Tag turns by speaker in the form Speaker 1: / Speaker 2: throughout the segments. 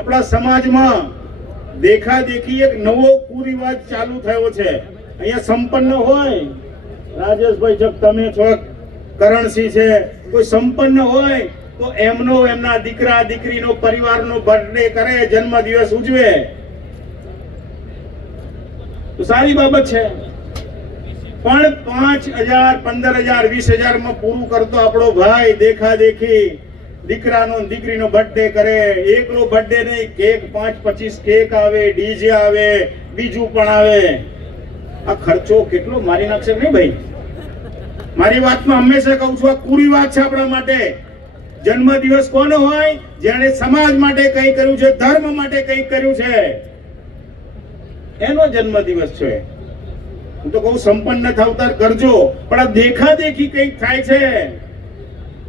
Speaker 1: આપણા સમાજમાં દેખાદેખી એક નવો કુરિવાજ ચાલુ થયો છે. અહીંયા સંપન્ન હોય, રાજેશભાઈ જો તમે છો, કરણસિંહ છે, કોઈ સંપન્ન હોય, તો એમનો એમના દીકરા દીકરીનો પરિવારનો બર્થડે કરે, જન્મદિવસ ઉજવે. તો સારી બાબત છે. પણ પાંચ હજાર, પંદર હજાર, વીસ હજારમાં પૂરું કરતો આપણો ભાઈ દેખા દેખી દીકરાનો દીકરીનો બર્થડે કરે, એકનો બર્થડે નહીં, કેક પાંચ પચીસ કેક આવે, ડીજે આવે, બીજું પણ આવે. આ ખર્ચો કેટલો મારી નાખશે નહીં ભાઈ? મારી વાતમાં હંમેશા કહું છું, આ પૂરી વાત છે આપણા માટે. જન્મદિવસ કોનો હોય? જેણે સમાજ માટે કંઈ કર્યું છે, ધર્મ માટે કંઈ કર્યું છે. એનો જન્મદિવસ છે. હું તો કહું, સંપન્ન થાવતાર કરજો. પણ આ દેખાદેખી કંઈક થાય છે.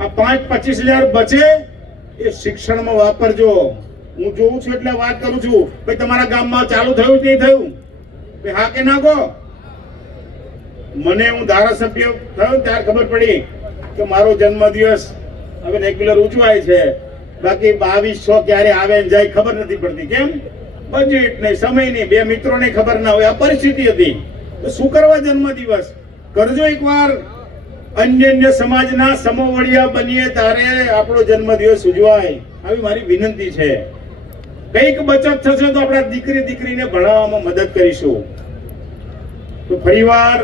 Speaker 1: આ પાંચ પચીસ હજાર બચે એ શિક્ષણમાં વાપરજો. હું જોઉં છું એટલે વાત કરું છું. ભાઈ, તમારા ગામમાં ચાલુ થયું કે નહીં થયું? ભાઈ, હા કે ના કહો? મને હું ધારાસભ્ય થયો ત્યારે ખબર પડી કે મારો જન્મદિવસ હવે રેગ્યુલર ઉજવાય છે. બાકી બાવીસ સો ક્યારે આવે ને જાય ખબર નથી પડતી. કેમ? બજેટ નહીં, સમય નહીં, બે મિત્રોને ખબર ના હોય. આ પરિસ્થિતિ હતી. તો શું કરવા જન્મદિવસ? કરજો એકવાર. અન્ય અન્ય સમાજના સમોવડિયા બનીએ ત્યારે આપણો જન્મદિવસ ઉજવાય. આવી મારી વિનંતી છે. કંઈક બચત થશે તો આપણા દીકરી દીકરીને ભણાવવામાં મદદ કરીશું. તો ફરીવાર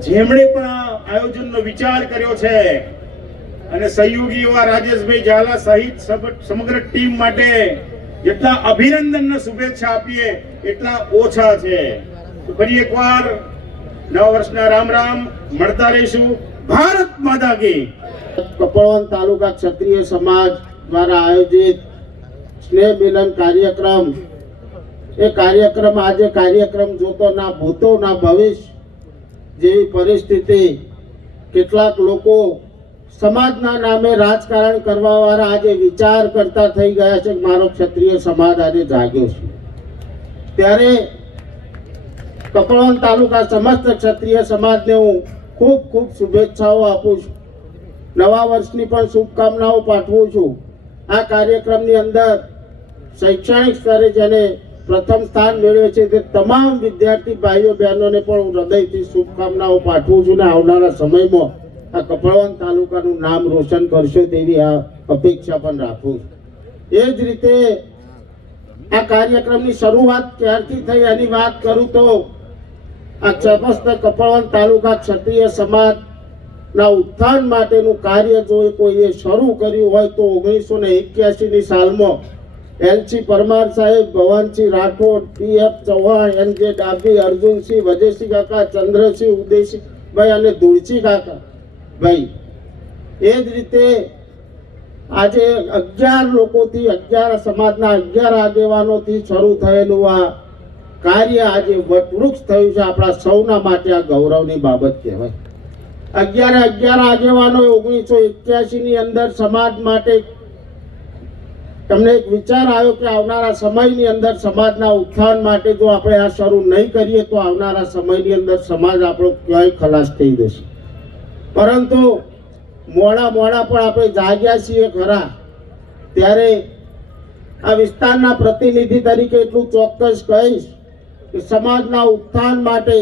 Speaker 1: જેમણે પણ આ આયોજનનો વિચાર કર્યો છે અને સહયોગી એવા રાજેશભાઈ ઝાલા સહિત સમગ્ર ટીમ માટે જેટલા અભિનંદન ને શુભેચ્છા આપીએ, એટલા ઓછા છે. ફરી એકવાર નવા વર્ષના રામ રામ, મળતા રહીશું. ભારત માતા કી.
Speaker 2: કપડવંત તાલુકા ક્ષત્રિય સમાજ દ્વારા આયોજિત સ્નેહ મિલન કાર્યક્રમ. એ કાર્યક્રમ આજે કાર્યક્રમ જોતો ના ભૂતો ના ભવિષ્ય જેવી પરિસ્થિતિ કેટલાક લોકો સમાજના નામે રાજકારણ કરવા વાળા આજે વિચાર કરતા થઈ ગયા છે મારો ક્ષત્રિય સમાજ આજે જાગ્યો છે. ત્યારે કપડવંત તાલુકા સમસ્ત ક્ષત્રિય સમાજને હું ખૂબ ખૂબ શુભેચ્છાઓ આપું છું. નવા વર્ષની પણ શુભકામનાઓ પાઠવું છું. આ કાર્યક્રમની અંદર શૈક્ષણિક સ્તરે જેને પ્રથમ સ્થાન મેળવે છે તે તમામ વિદ્યાર્થી ભાઈઓ બહેનોને પણ હું હૃદયથી શુભકામનાઓ પાઠવું છું ને આવનારા સમયમાં આ કપડવંત તાલુકાનું નામ રોશન કરશો તેવી આ અપેક્ષા પણ રાખું છું. એ જ રીતે આ કાર્યક્રમની શરૂઆત ક્યારથી થઈ એની વાત કરું તો આ સમસ્ત કપડવંત તાલુકા ક્ષત્રિય સમાજ ના ઉત્થાન માટેનું કાર્ય જો કોઈએ શરૂ કર્યું હોય તો ઓગણીસો ને એક્યાસી ની સાલમાં એલસી પરમાર સાહેબ, Bhavansinh Rathod, P F Chauhan, N J Dabhi, Arjunsinh, વજયસિંહ કાકા, ચંદ્રસિંહ ઉદયસિંહભાઈ અને ધૂળસિંહ કાકા. ભાઈ, એ જ રીતે આજે અગિયાર લોકોથી, અગિયાર સમાજના અગિયાર આગેવાનોથી શરૂ થયેલું આ કાર્ય આજે વટવૃક્ષ થયું છે. આપણા સૌના માટે આ ગૌરવની બાબત કહેવાય. અગિયારે અગિયાર આગેવાનો ઓગણીસો એક્યાસી ની અંદર સમાજ માટે તમને એક વિચાર આવ્યો કે આવનારા સમયની અંદર સમાજના ઉત્થાન માટે જો આપણે આ શરૂ નહીં કરીએ તો આવનારા સમયની અંદર સમાજ આપણો ક્યાંય ખલાસ થઈ જશે. પરંતુ મોડા મોડા પણ આપણે જાગ્યા છીએ ખરા. ત્યારે આ વિસ્તારના પ્રતિનિધિ તરીકે એટલું ચોક્કસ કહીશ કે સમાજના ઉત્થાન માટે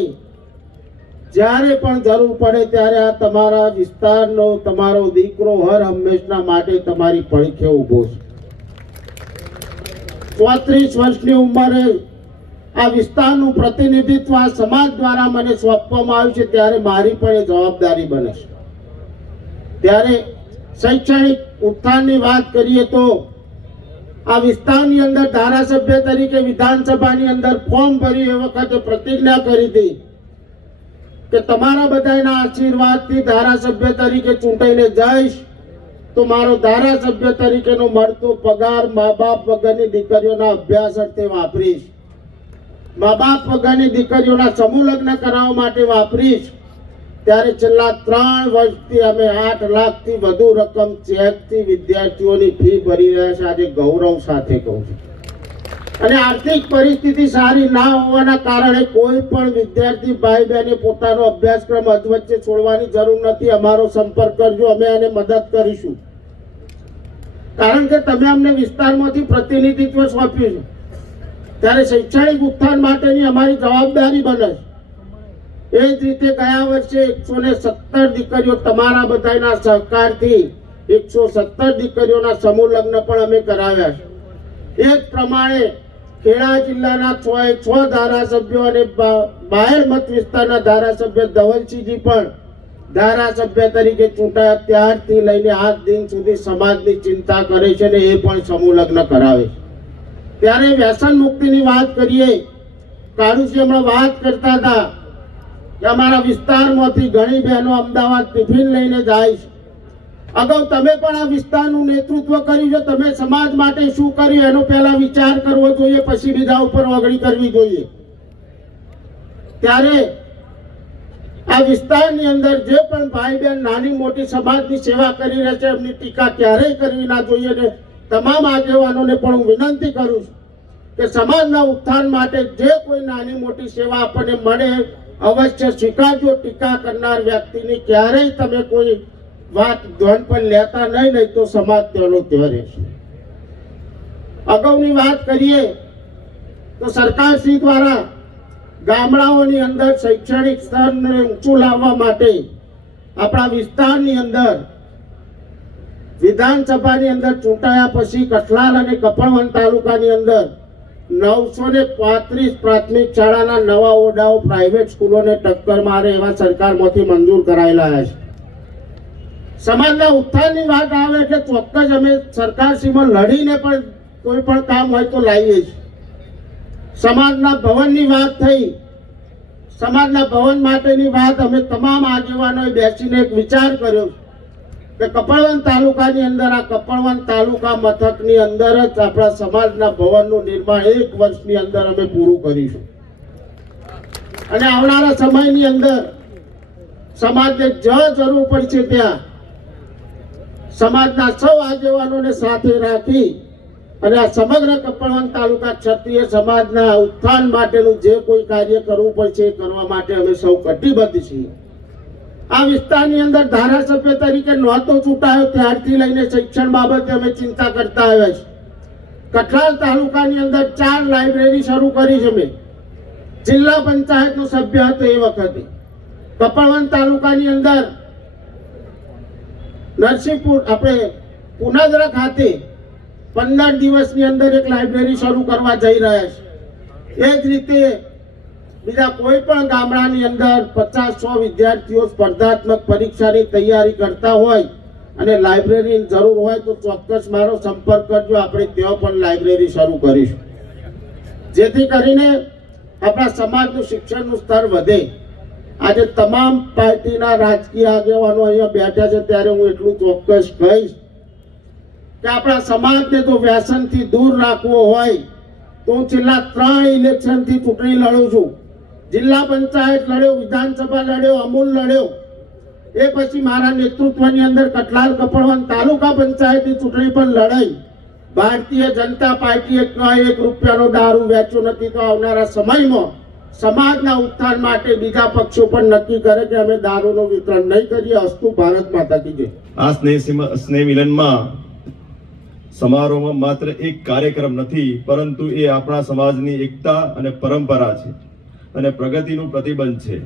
Speaker 2: જ્યારે પણ જરૂર પડે ત્યારે આ તમારા વિસ્તારનો, તમારો દીકરો હર હંમેશના માટે તમારી પડખે ઊભો છે. ચોત્રીસ વર્ષની ઉંમરે આ વિસ્તારનું પ્રતિનિધિત્વ આ સમાજ દ્વારા મને સોંપવામાં આવ્યું છે, ત્યારે મારી પણ એ જવાબદારી બને છે. ત્યારે શૈક્ષણિક ઉત્થાનની વાત કરીએ તો આ વિસ્તારની અંદર ધારાસભ્ય તરીકે વિધાનસભાની અંદર ફોર્મ ભરી એ વખતે પ્રતિજ્ઞા કરી હતી કે તમારા બધાના આશીર્વાદથી ધારાસભ્ય તરીકે ચૂંટાઈને જઈશ તો મારો ધારાસભ્ય તરીકેનો મળતો પગાર મા બાપ વગરની દીકરીઓના અભ્યાસ અર્થે વાપરીશ. મા બાપ વગરની દીકરીઓના સમૂહ લગ્ન કરાવવા માટે વાપરીશ. ત્યારે છેલ્લા ત્રણ વર્ષથી અમે આઠ લાખથી વધુ રકમ ચેકથી વિદ્યાર્થીઓની ફી ભરી રહ્યા છે આજે ગૌરવ સાથે કહું છું. અને આર્થિક પરિસ્થિતિ સારી ના હોવાના કારણે કોઈ પણ વિદ્યાર્થી ભાઈ બહેને પોતાનો અભ્યાસક્રમ અધવચ્ચે છોડવાની જરૂર નથી. અમારો સંપર્ક કરજો, અમે એને મદદ કરીશું. કારણ કે તમે અમને વિસ્તારમાંથી પ્રતિનિધિત્વ સોંપ્યું છે. ત્યારે શૈક્ષણિક ઉત્થાન માટેની અમારી જવાબદારી બને છે. એ જ રીતે ગયા વર્ષે એકસો ને સત્તર દીકરીઓ તમારા બધાના સહકારથી એકસો સત્તર દીકરીઓના સમૂહ લગ્ન પણ અમે કરાવ્યા છે. એ જ પ્રમાણે ખેડા જિલ્લાના છ એ છ ધારાસભ્યો અને બાયર મત વિસ્તારના ધારાસભ્ય ધવલસિંહજી પણ ધારાસભ્ય તરીકે ચૂંટાયા. ત્યારથી લઈને આજ દિન સુધી સમાજની ચિંતા કરે છે ને એ પણ સમૂહ લગ્ન કરાવે છે. ત્યારે વ્યસન મુક્તિની વાત કરીએ કાળુજી હમણાં વાત કરતા હતા કે અમારા વિસ્તારમાંથી ઘણી બહેનો અમદાવાદ ટિફિન લઈને જાય છે. અગાઉ તમે પણ આ વિસ્તારનું નેતૃત્વ કર્યું છે, તમે સમાજ માટે શું કર્યું એનો પહેલા વિચાર કરવો જોઈએ, પછી બીજા ઉપર વગડી કરવી જોઈએ. ત્યારે આ વિસ્તારની અંદર જે પણ ભાઈ બહેન નાની મોટી સમાજની સેવા કરી રહ્યા છે, એમની ટીકા ક્યારેય કરવી ના જોઈએ ને તમામ આગેવાનોને પણ હું વિનંતી કરું છું કે સમાજના ઉત્થાન માટે જે કોઈ નાની મોટી સેવા આપણને મળે અવશ્ય સ્વીકારજો, ટીકા કરનાર વ્યક્તિની ક્યારેય તમે કોઈ વાત ધ્વન પર લેતા નહીં નહીં તો સમાજ તેનો ત્યાં રહેશે. અગાઉની વાત કરીએ તો સરકારશ્રી દ્વારા ગામડાઓની અંદર શૈક્ષણિક સ્તરને ઊંચું લાવવા માટે આપણા વિસ્તારની અંદર વિધાનસભાની અંદર ચૂંટાયા પછી કઠલાલ અને કપળવન તાલુકાની અંદર નવસો ને પાંત્રીસ પ્રાથમિક શાળાના નવા ઓરડાઓ પ્રાઇવેટ સ્કૂલોને ટક્કર મારે એવા સરકારમાંથી મંજૂર કરાયેલા છે. સમાજના ઉત્થાનની વાત આવે એટલે ચોક્કસ અમે સરકારશ્રીમાં લડીને પણ કોઈ પણ કામ હોય તો લાવીએ છીએ. સમાજના ભવનની વાત થઈ. સમાજના ભવન માટેની વાત અમે તમામ આગેવાનોએ બેસીને એક વિચાર કર્યો. કે કપડવન તાલુકાની અંદર, આ કપડવન તાલુકા મથકની અંદર જ આપણા સમાજના ભવનનું નિર્માણ એક વર્ષની અંદર અમે પૂરું કરીશું. અને આવનારા સમયની અંદર સમાજને જ્યાં જરૂર પડશે ત્યાં. સમાજના સૌ આગેવાનોને સાથે રાખી અને આ સમગ્ર કપડવન તાલુકા ક્ષત્રિય સમાજના ઉત્થાન માટેનું જે કોઈ કાર્ય કરવું પડશે એ કરવા માટે અમે સૌ કટિબદ્ધ છીએ. આ વિસ્તારની અંદર ધારાસભ્ય તરીકે નહોતો ચૂંટાયો, ત્યારથી લઈને શિક્ષણ બાબતે અમે ચિંતા કરતા આવ્યા છીએ. કઠલાલ તાલુકાની અંદર ચાર લાઇબ્રેરી શરૂ કરી છે મેં. જિલ્લા પંચાયતનો સભ્ય હતો એ વખતે. કપડવંત તાલુકાની અંદર નરસિંહપુર, આપણે પુનાદરા ખાતે પંદર દિવસની અંદર એક લાઇબ્રેરી શરૂ કરવા જઈ રહ્યા છે એ જ રીતે બીજા કોઈ પણ ગામડાની અંદર પચાસ સો વિદ્યાર્થીઓ સ્પર્ધાત્મક પરીક્ષાની તૈયારી કરતા હોય અને લાઇબ્રેરીની જરૂર હોય તો ચોક્કસ મારો સંપર્ક કરજો. આપણે ત્યાં પણ લાઇબ્રેરી શરૂ કરીશું. જેથી કરીને આપણા સમાજનું શિક્ષણનું સ્તર વધે. આજે તમામ પાર્ટીના રાજકીય આગેવાનો અહીંયા બેઠા છે ત્યારે હું એટલું ચોક્કસ કહીશ કે આપણા સમાજને તો વ્યસનથી દૂર રાખવો હોય તો હું છેલ્લા ત્રણ ઇલેક્શનથી ચૂંટણી લડું છું. જિલ્લા પંચાયત લડ્યો, વિધાનસભા લડ્યો, અમૂલ લડ્યો. એ પછી મારા નેતૃત્વની અંદર કટલાલ કપડવંત તાલુકા પંચાયતની ચૂંટણી પણ લડાઈ. ભારતીય જનતા પાર્ટીએ એક રૂપિયાનો દારૂ વેચ્યો નથી તો આવનારા સમયમાં સમાજના ઉત્થાન માટે બીજા પક્ષો પણ નક્કી કરે કે અમે દારૂનું વિતરણ નહીં કરીએ, અસ્તુ ભારત માતા કી
Speaker 3: આ સ્નેહ સ્નેહ મિલનમાં સમારોહમાં માત્ર એક કાર્યક્રમ નથી, પરંતુ એ આપણા સમાજની એકતા અને પરંપરા છે. અને પ્રગતિનું પ્રતિબંધ છે.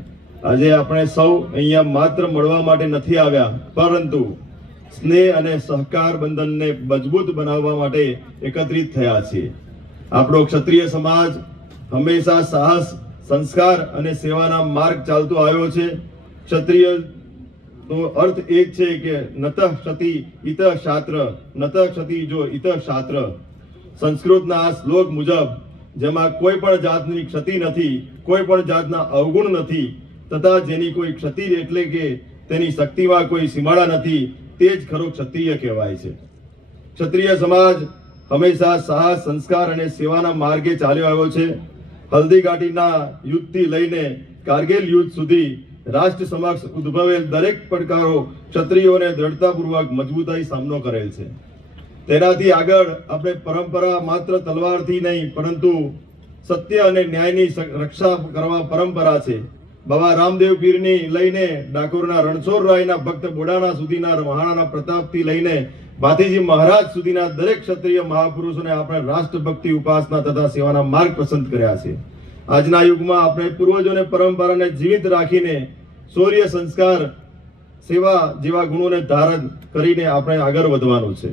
Speaker 3: આજે આપણે સૌ અહીંયા માત્ર મળવા માટે નથી આવ્યા, પરંતુ સ્નેહ અને સહકાર બંધનને મજબૂત બનાવવા માટે એકત્રિત થયા છીએ. આપણો ક્ષત્રિય સમાજ હંમેશા સાહસ, સંસ્કાર અને સેવાના માર્ગ ચાલતો આવ્યો છે. ક્ષત્રિય નો અર્થ એ જ છે કે નત ક્ષતિ ઇત શાસ્ત્ર નત ક્ષતિ જો ઇત શાસ્ત્ર સંસ્કૃતના આ શ્લોક મુજબ જેમાં કોઈ પણ જાતની ક્ષતિ નથી, કોઈ પણ જાતના અવગુણ નથી, તથા જેની કોઈ ક્ષતિ એટલે કે તેની શક્તિમાં કોઈ સીમાડા નથી, તે જ ખરો ક્ષત્રિય કહેવાય છે. ક્ષત્રિય સમાજ હંમેશા સાહસ, સંસ્કાર અને સેવાના માર્ગે ચાલ્યો આવ્યો છે. હલ્દીઘાટીના યુદ્ધથી લઈને કારગિલ યુદ્ધ સુધી રાષ્ટ્ર સમક્ષ ઉદ્ભવેલ દરેક પડકારો ક્ષત્રિયોને દ્રઢતાપૂર્વક મજબૂતાઈ સામનો કરેલ છે. તેનાથી આગળ આપણે પરંપરા માત્ર તલવારથી નહીં, પરંતુ સત્ય અને ન્યાયની રક્ષા કરવા પરંપરા છે. બાબા રામદેવ પીરની લઈને ડાકોરના રણછોડ રાયના ભક્ત બોડાણા સુધીના મહારાણા પ્રતાપથી લઈને ભાતીજી મહારાજ સુધીના દરેક ક્ષત્રિય મહાપુરુષોને આપણે રાષ્ટ્રભક્તિ ઉપાસના તથા સેવાના માર્ગ પસંદ કર્યા છે. આજના યુગમાં આપણે પૂર્વજોને પરંપરાને જીવિત રાખીને શૌર્ય સંસ્કાર, સેવા જેવા ગુણોને ધારણ કરીને આપણે આગળ વધવાનું છે.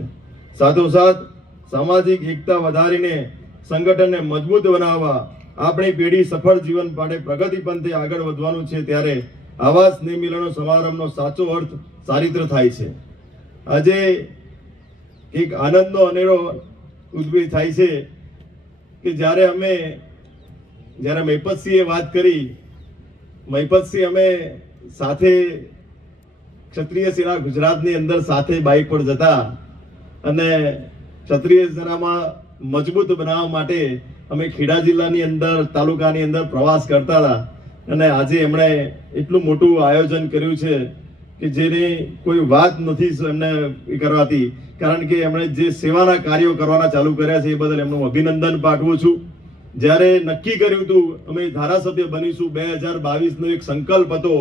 Speaker 3: સાથોસાથ સામાજિક એકતા વધારીને સંગઠનને મજબૂત બનાવવા આપણી પેઢી સફળ જીવન માટે પ્રગતિ પંથે આગળ વધવાનું છે ત્યારે આવા સ્નેહ મિલનો સમારંભનો સાચો અર્થ ચારિત્ર થાય છે. આજે એક આનંદનો અનેરો ઉદ્ભવી થાય છે કે જ્યારે અમે, જ્યારે મહિપતસિંહે વાત કરી મહિપતસિંહ અમે સાથે ક્ષત્રિય સેના ગુજરાતની અંદર સાથે બાઇક પર જતા અને ક્ષત્રિય સેનામાં મજબૂત બનાવવા માટે અમે ખેડા જિલ્લાની અંદર, તાલુકાની અંદર પ્રવાસ કરતા હતા. અને આજે એમણે એટલું મોટું આયોજન કર્યું છે કે જેની કોઈ વાત નથી એમને એ કરવાતી કારણ કે એમણે જે સેવાના કાર્યો કરવાના ચાલુ કર્યા છે એ બદલ એમનું અભિનંદન પાઠવું છું. જ્યારે નક્કી કર્યું હતું, અમે ધારાસભ્ય બનીશું, બે હજાર બાવીસનો એક સંકલ્પ હતો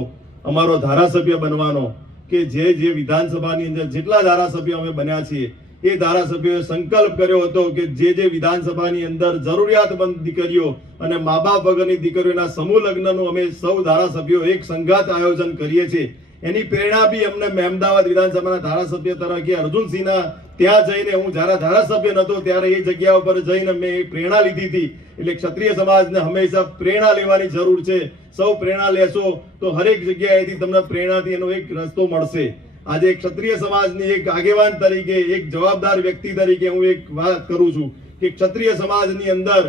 Speaker 3: અમારો ધારાસભ્ય બનવાનો, કે જે જે વિધાનસભાની અંદર જેટલા ધારાસભ્ય અમે બન્યા છીએ એ ધારાસભ્યોએ સંકલ્પ કર્યો હતો કે જે જે વિધાનસભાની અંદર જરૂરિયાતમંદ દીકરીઓ અને મા બાપ વગરની દીકરીઓના સમૂહ લગ્નનું અમે સૌ ધારાસભ્યો એક સંઘાત આયોજન કરીએ છીએ. એની પ્રેરણા બી અમને મહેમદાવાદ વિધાનસભાના ધારાસભ્ય તરીકે અર્જુનસિંહના ત્યાં જઈને હું જ્યારે ધારાસભ્ય નતો ત્યારે એ જગ્યા ઉપર જઈને મેં એ પ્રેરણા લીધી હતી. એટલે ક્ષત્રિય સમાજને હંમેશા પ્રેરણા લેવાની જરૂર છે. સૌ પ્રેરણા લેશો તો હરેક જગ્યાએથી તમને પ્રેરણાથી એનો એક રસ્તો મળશે. આજે ક્ષત્રિય સમાજની એક આગેવાન તરીકે, એક જવાબદાર વ્યક્તિ તરીકે હું એક વાત કરું છું કે ક્ષત્રિય સમાજની અંદર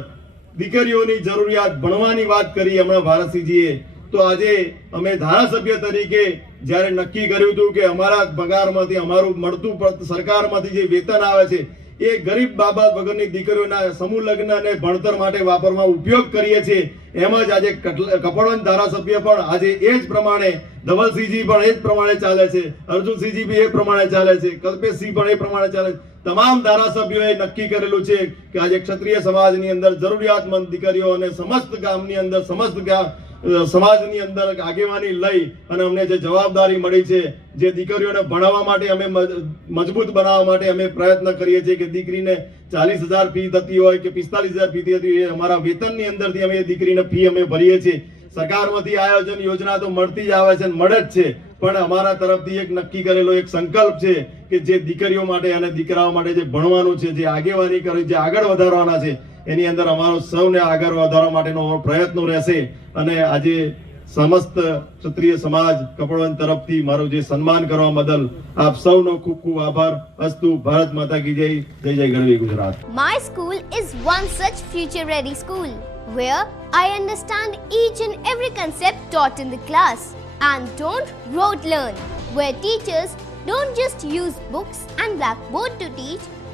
Speaker 3: દીકરીઓની જરૂરિયાત ભણવાની વાત કરી હમણાં ભારતસિંહજીએ, તો આજે અમે ધારાસભ્ય તરીકે જ્યારે નક્કી કર્યું હતું કે અમારા પગારમાંથી, અમારું મળતું સરકારમાંથી જે વેતન આવે છે એ ગરીબ બાબા વગરની દીકરીઓના સમૂહ લગ્ન અને ભણતર માટે વાપરવા ઉપયોગ કરીએ છીએ. એમ જ આજે કપડવંત ધારાસભ્ય પણ આજે એ જ પ્રમાણે, ધવલસિંહજી પણ એ જ પ્રમાણે ચાલે છે. અર્જુનસિંહજી બી એ પ્રમાણે ચાલે છે. કલ્પેશસિંહ પણ એ પ્રમાણે ચાલે છે. તમામ ધારાસભ્યોએ નક્કી કરેલું છે કે આજે ક્ષત્રિય સમાજની અંદર જરૂરિયાતમંદ દીકરીઓ અને સમસ્ત ગામની અંદર સમસ્ત ગામ સમાજની અંદર આગેવાની લઈ અને અમને જે જવાબદારી મળી છે, જે દીકરીઓને ભણાવવા માટે અમે મજબૂત બનાવવા માટે અમે પ્રયત્ન કરીએ છીએ કે દીકરીને ચાલીસ હજાર ફી થતી હોય કે પિસ્તાલીસ હજાર ફી થતી હોય અમારા વેતનની અંદરથી અમે દીકરીને ફી અમે ભરીએ છીએ. સરકારમાંથી આયોજન યોજના તો મળતી જ આવે છે મળે જ છે, પણ અમારા તરફથી એક નક્કી કરેલો એક સંકલ્પ છે કે જે દીકરીઓ માટે અને દીકરાઓ માટે જે ભણવાનું છે, જે આગેવાની કરી, જે આગળ વધારવાના છે એની અંદર અમારો સૌને આગળ વધારવા માટેનો પ્રયત્નો રહેશે અને આજે સમસ્ત ક્ષત્રિય સમાજ કપડવંત તરફથી મારું જે સન્માન કરવા બદલ આપ સૌનો ખૂબ ખૂબ આભાર અસ્તુ ભારત માતા કી જય જય જય ગરવી Gujarat
Speaker 4: My school is one such future ready school where I understand each and every concept taught in the class and don't rote learn, where teachers don't just use books and blackboard to teach